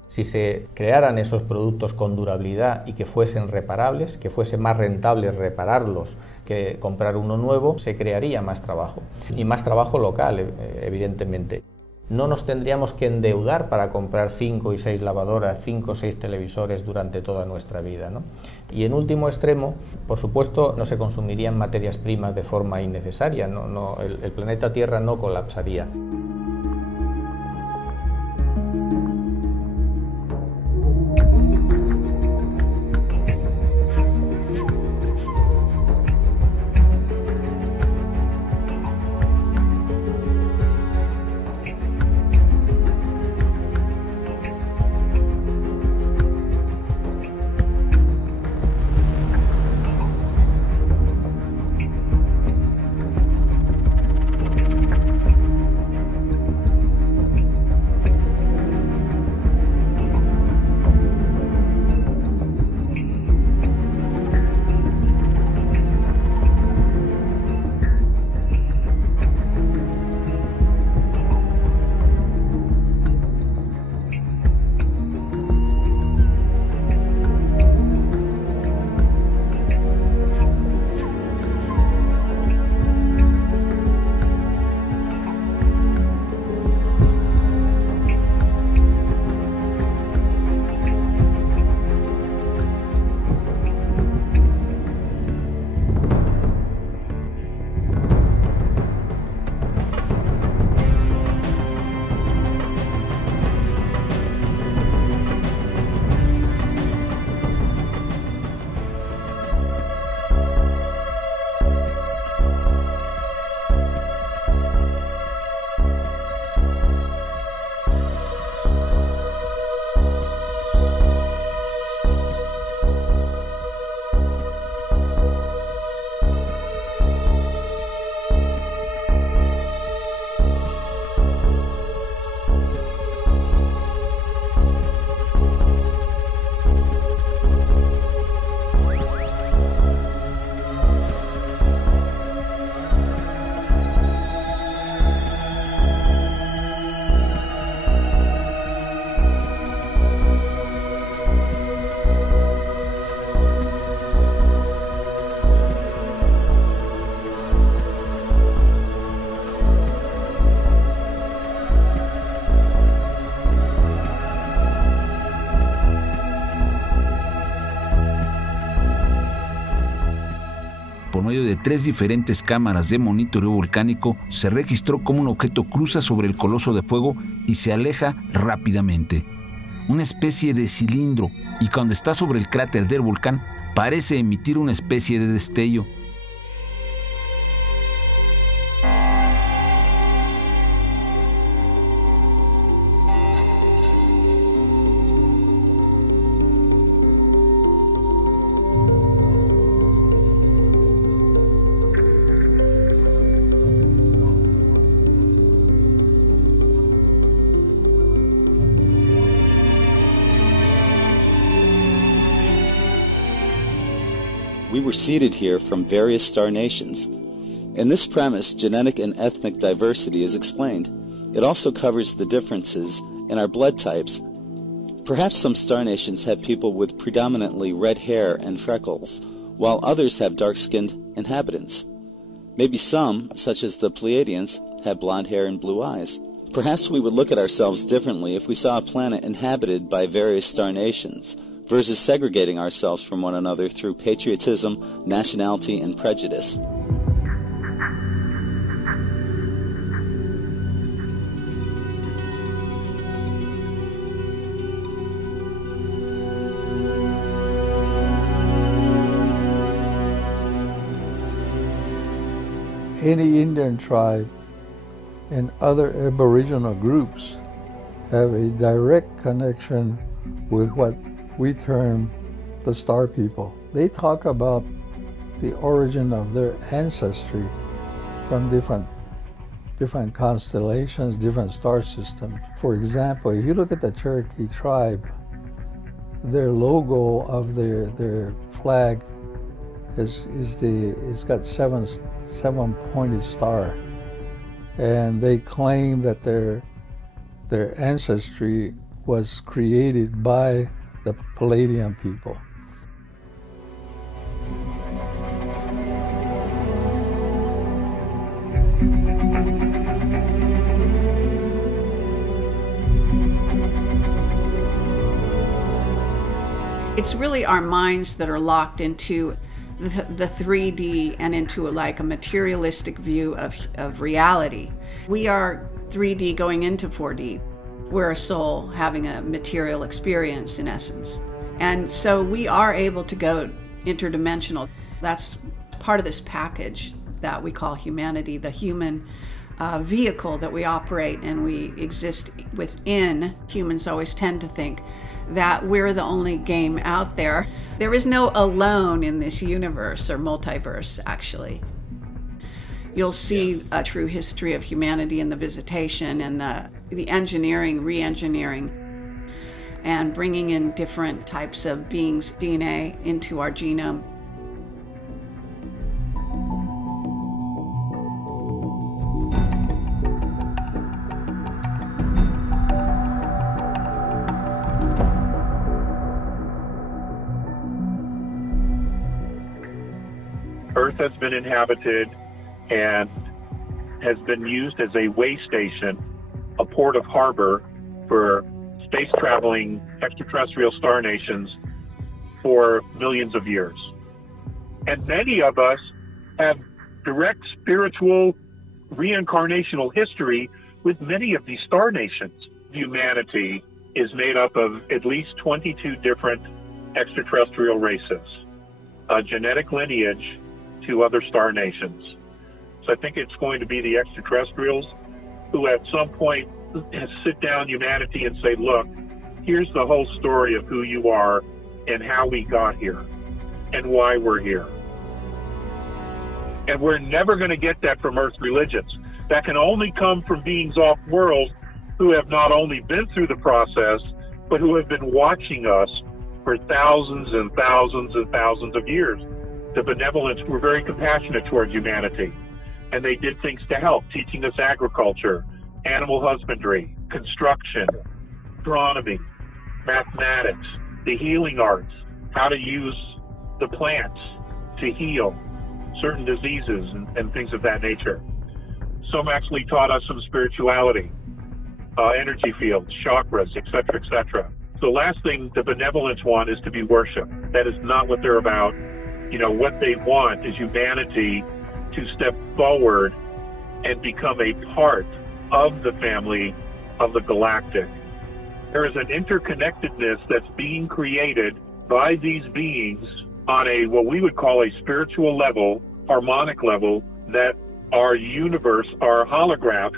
Si se crearan esos productos con durabilidad y que fuesen reparables, que fuese más rentable repararlos que comprar uno nuevo, se crearía más trabajo. Y más trabajo local, evidentemente. No nos tendríamos que endeudar para comprar 5 y 6 lavadoras, 5 o 6 televisores durante toda nuestra vida, ¿no? Y en último extremo, por supuesto, no se consumirían materias primas de forma innecesaria, el planeta Tierra no colapsaría. Por medio de 3 diferentes cámaras de monitoreo volcánico, se registró cómo un objeto cruza sobre el coloso de fuego y se aleja rápidamente. Una especie de cilindro, y cuando está sobre el cráter del volcán, parece emitir una especie de destello. We were seeded here from various star nations. In this premise, genetic and ethnic diversity is explained. It also covers the differences in our blood types. Perhaps some star nations have people with predominantly red hair and freckles, while others have dark-skinned inhabitants. Maybe some, such as the Pleiadians, have blonde hair and blue eyes. Perhaps we would look at ourselves differently if we saw a planet inhabited by various star nations, versus segregating ourselves from one another through patriotism, nationality, and prejudice. Any Indian tribe and other Aboriginal groups have a direct connection with what we term the star people. They talk about the origin of their ancestry from different constellations, different star systems. For example, if you look at the Cherokee tribe, their logo of their flag it's got seven-pointed star, and they claim that their ancestry was created by the Pleiadian people. It's really our minds that are locked into the 3D and into like a materialistic view of reality. We are 3D going into 4D. We're a soul having a material experience in essence. And so we are able to go interdimensional. That's part of this package that we call humanity, the human vehicle that we operate and we exist within. Humans always tend to think that we're the only game out there. There is no alone in this universe or multiverse, actually. You'll see a true history of humanity in the visitation and the engineering, re-engineering, and bringing in different types of beings' DNA into our genome. Earth has been inhabited and has been used as a way station, a port of harbor for space-traveling extraterrestrial star nations for millions of years. And many of us have direct spiritual reincarnational history with many of these star nations. Humanity is made up of at least 22 different extraterrestrial races, a genetic lineage to other star nations. So I think it's going to be the extraterrestrials who at some point sit down humanity and say, look, here's the whole story of who you are and how we got here and why we're here. And we're never going to get that from Earth religions. That can only come from beings off-world who have not only been through the process, but who have been watching us for thousands and thousands and thousands of years. The benevolents were very compassionate toward humanity, and they did things to help, teaching us agriculture, animal husbandry, construction, astronomy, mathematics, the healing arts, how to use the plants to heal certain diseases and things of that nature. Some actually taught us some spirituality, energy fields, chakras, etc., etc. The last thing the benevolents want is to be worshipped. That is not what they're about. You know, what they want is humanity to step forward and become a part of the family of the galactic. There is an interconnectedness that's being created by these beings on a, what we would call a spiritual level, harmonic level, that our universe, our holograph,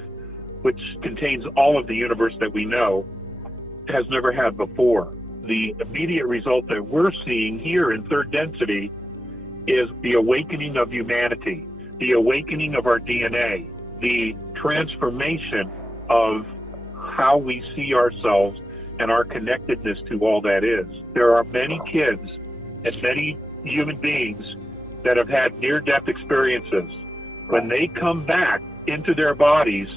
which contains all of the universe that we know, has never had before. The immediate result that we're seeing here in third density is the awakening of humanity, the awakening of our DNA, the transformation of how we see ourselves and our connectedness to all that is. There are many kids and many human beings that have had near-death experiences. When they come back into their bodies,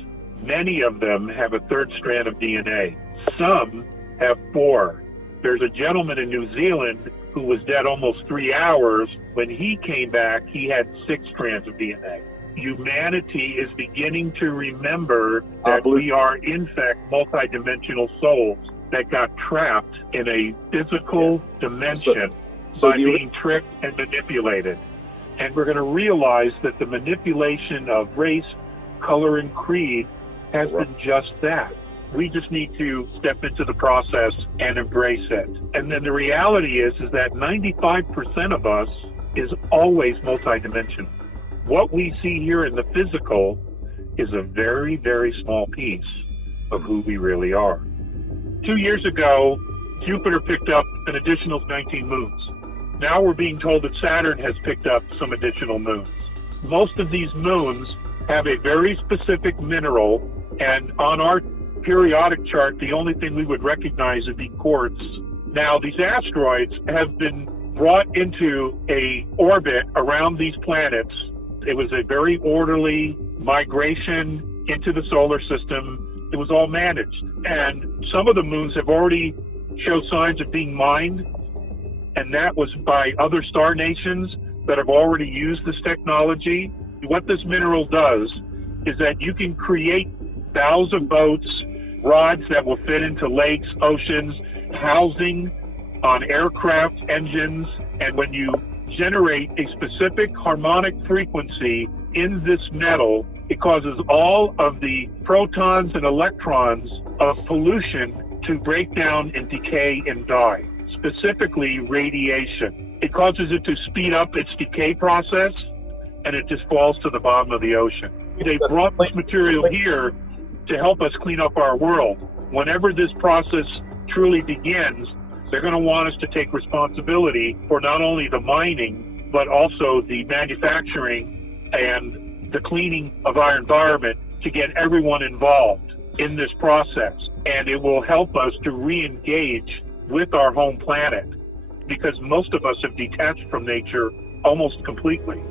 many of them have a third strand of DNA. Some have 4. There's a gentleman in New Zealand who was dead almost 3 hours. When he came back, he had 6 strands of DNA. Humanity is beginning to remember that we are, in fact, multidimensional souls that got trapped in a physical dimension by being tricked and manipulated. And we're going to realize that the manipulation of race, color, and creed has been just that. We just need to step into the process and embrace it. And then the reality is that 95% of us is always multidimensional. What we see here in the physical is a very, very small piece of who we really are. 2 years ago, Jupiter picked up an additional 19 moons. Now we're being told that Saturn has picked up some additional moons. Most of these moons have a very specific mineral, and on our periodic chart, the only thing we would recognize would be quartz. Now, these asteroids have been brought into a orbit around these planets. It was a very orderly migration into the solar system. It was all managed. And some of the moons have already showed signs of being mined, and that was by other star nations that have already used this technology. What this mineral does is that you can create bows of boats, rods that will fit into lakes, oceans, housing on aircraft engines, and when you generate a specific harmonic frequency in this metal, it causes all of the protons and electrons of pollution to break down and decay and die, specifically radiation. It causes it to speed up its decay process, and it just falls to the bottom of the ocean. They brought this material here to help us clean up our world. Whenever this process truly begins, they're going to want us to take responsibility for not only the mining, but also the manufacturing and the cleaning of our environment to get everyone involved in this process. And it will help us to re-engage with our home planet, because most of us have detached from nature almost completely.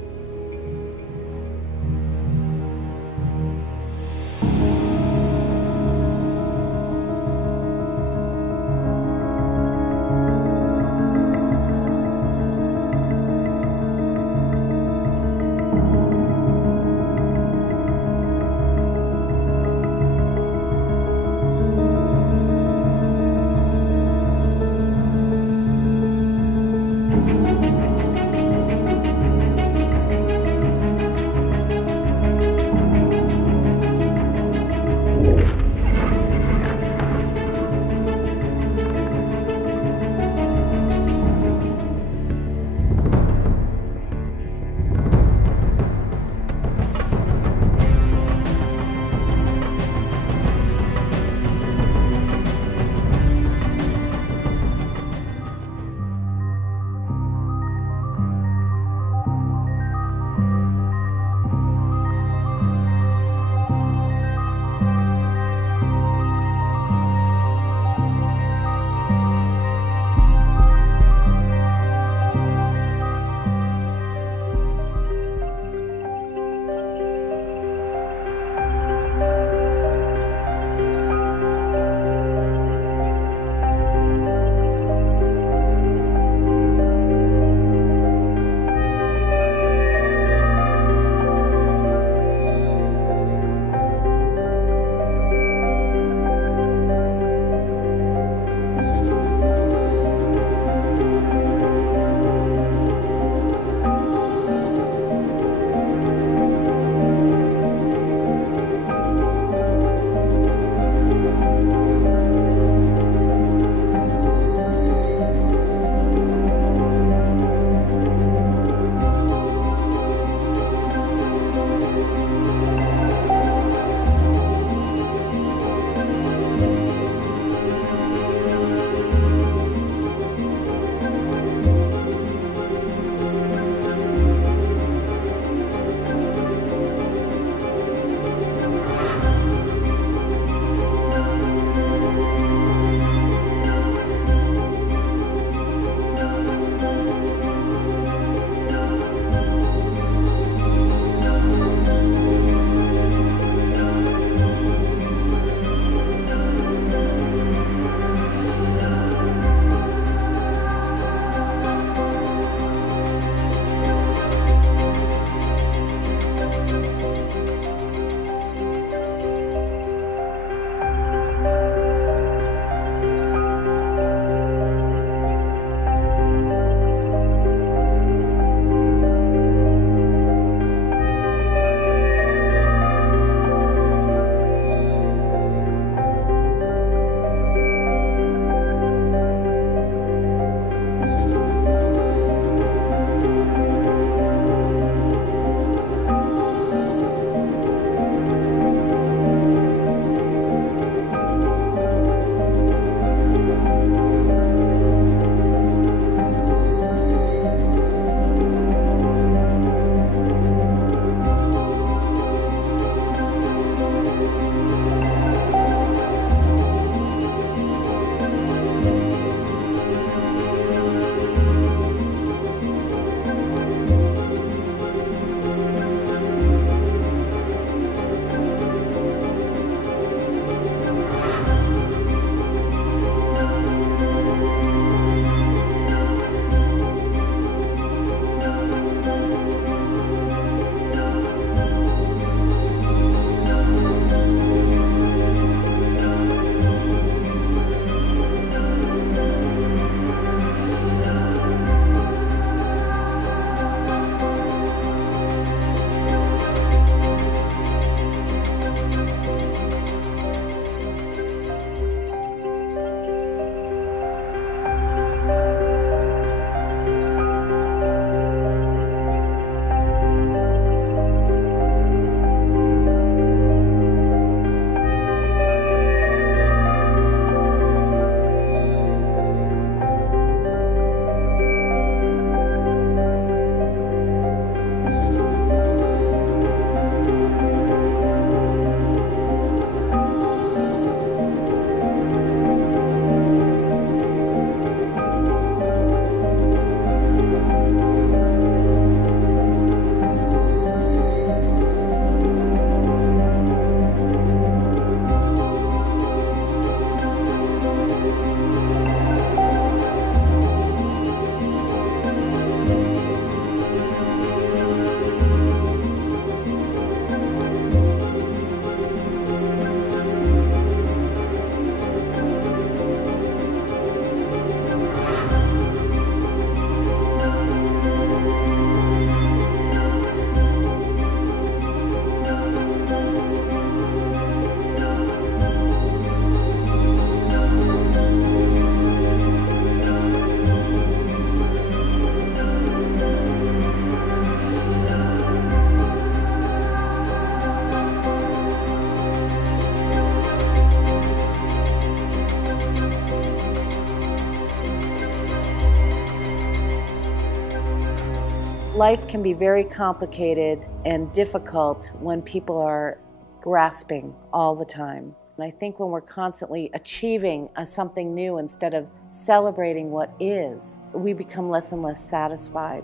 Life can be very complicated and difficult when people are grasping all the time. And I think when we're constantly achieving something new instead of celebrating what is, we become less and less satisfied.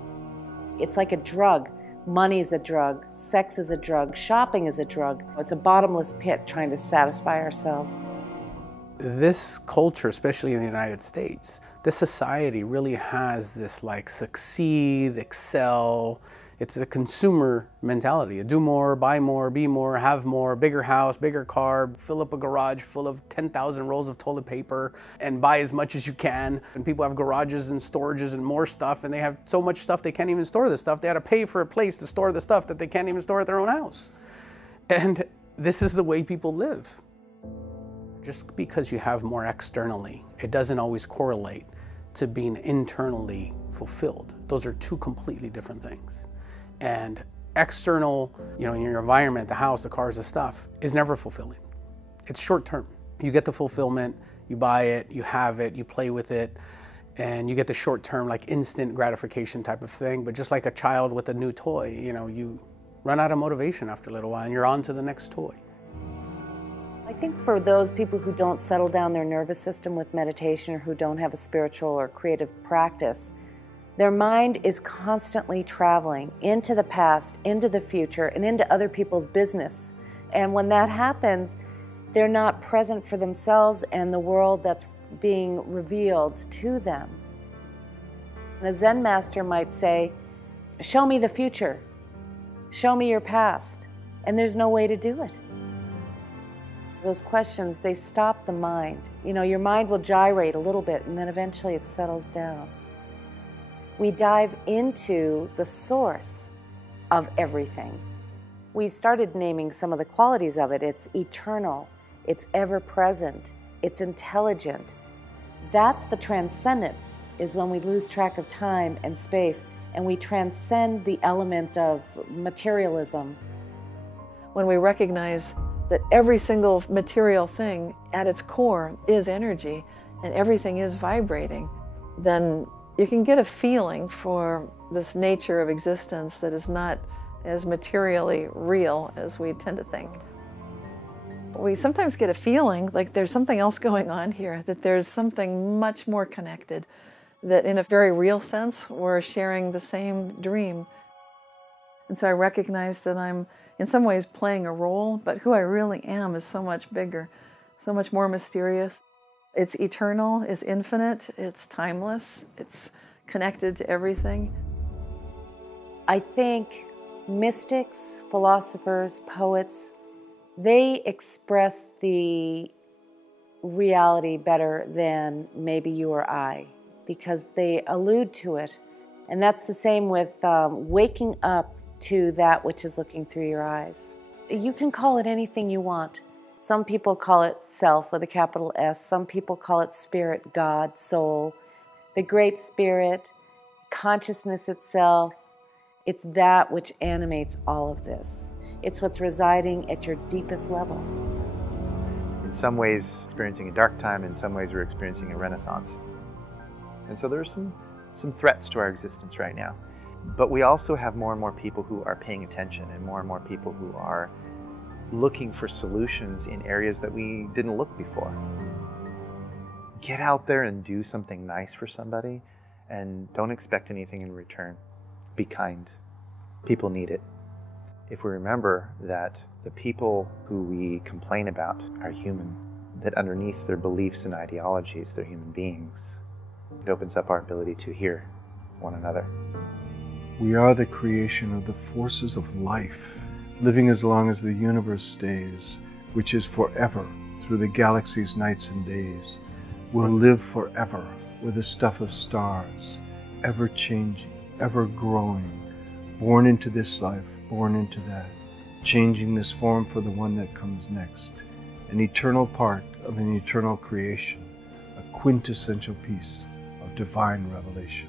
It's like a drug. Money is a drug, sex is a drug, shopping is a drug. It's a bottomless pit trying to satisfy ourselves. This culture, especially in the United States, this society really has this like succeed, excel. It's a consumer mentality. Do more, buy more, be more, have more, bigger house, bigger car, fill up a garage full of 10,000 rolls of toilet paper and buy as much as you can. And people have garages and storages and more stuff, and they have so much stuff they can't even store the stuff. They had to pay for a place to store the stuff that they can't even store at their own house. And this is the way people live. Just because you have more externally, it doesn't always correlate to being internally fulfilled. Those are two completely different things. And external, in your environment, the house, the cars, the stuff, is never fulfilling. It's short term. You get the fulfillment, you buy it, you have it, you play with it, and you get the short term, like instant gratification type of thing. But just like a child with a new toy, you run out of motivation after a little while and you're on to the next toy. I think for those people who don't settle down their nervous system with meditation or who don't have a spiritual or creative practice, their mind is constantly traveling into the past, into the future, and into other people's business. And when that happens, they're not present for themselves and the world that's being revealed to them. And a Zen master might say, show me the future, show me your past, and there's no way to do it. Those questions, they stop the mind. Your mind will gyrate a little bit and then eventually it settles down. We dive into the source of everything. We started naming some of the qualities of it. It's eternal, it's ever-present, it's intelligent. That's the transcendence, is when we lose track of time and space and we transcend the element of materialism. When we recognize that every single material thing at its core is energy and everything is vibrating, then you can get a feeling for this nature of existence that is not as materially real as we tend to think. We sometimes get a feeling like there's something else going on here, that there's something much more connected, that in a very real sense, we're sharing the same dream. And so I recognize that I'm in some ways playing a role, but who I really am is so much bigger, so much more mysterious. It's eternal, it's infinite, it's timeless, it's connected to everything. I think mystics, philosophers, poets, they express the reality better than maybe you or I, because they allude to it. And that's the same with waking up to that which is looking through your eyes. You can call it anything you want. Some people call it self with a capital S. Some people call it spirit, God, soul, the great spirit, consciousness itself. It's that which animates all of this. It's what's residing at your deepest level. In some ways, experiencing a dark time, in some ways, we're experiencing a renaissance. And so there's some threats to our existence right now. But we also have more and more people who are paying attention and more people who are looking for solutions in areas that we didn't look before. Get out there and do something nice for somebody and don't expect anything in return. Be kind. People need it. If we remember that the people who we complain about are human, that underneath their beliefs and ideologies, they're human beings, it opens up our ability to hear one another. We are the creation of the forces of life, living as long as the universe stays, which is forever, through the galaxy's nights and days. We'll live forever with the stuff of stars, ever changing, ever growing, born into this life, born into that, changing this form for the one that comes next, an eternal part of an eternal creation, a quintessential piece of divine revelation.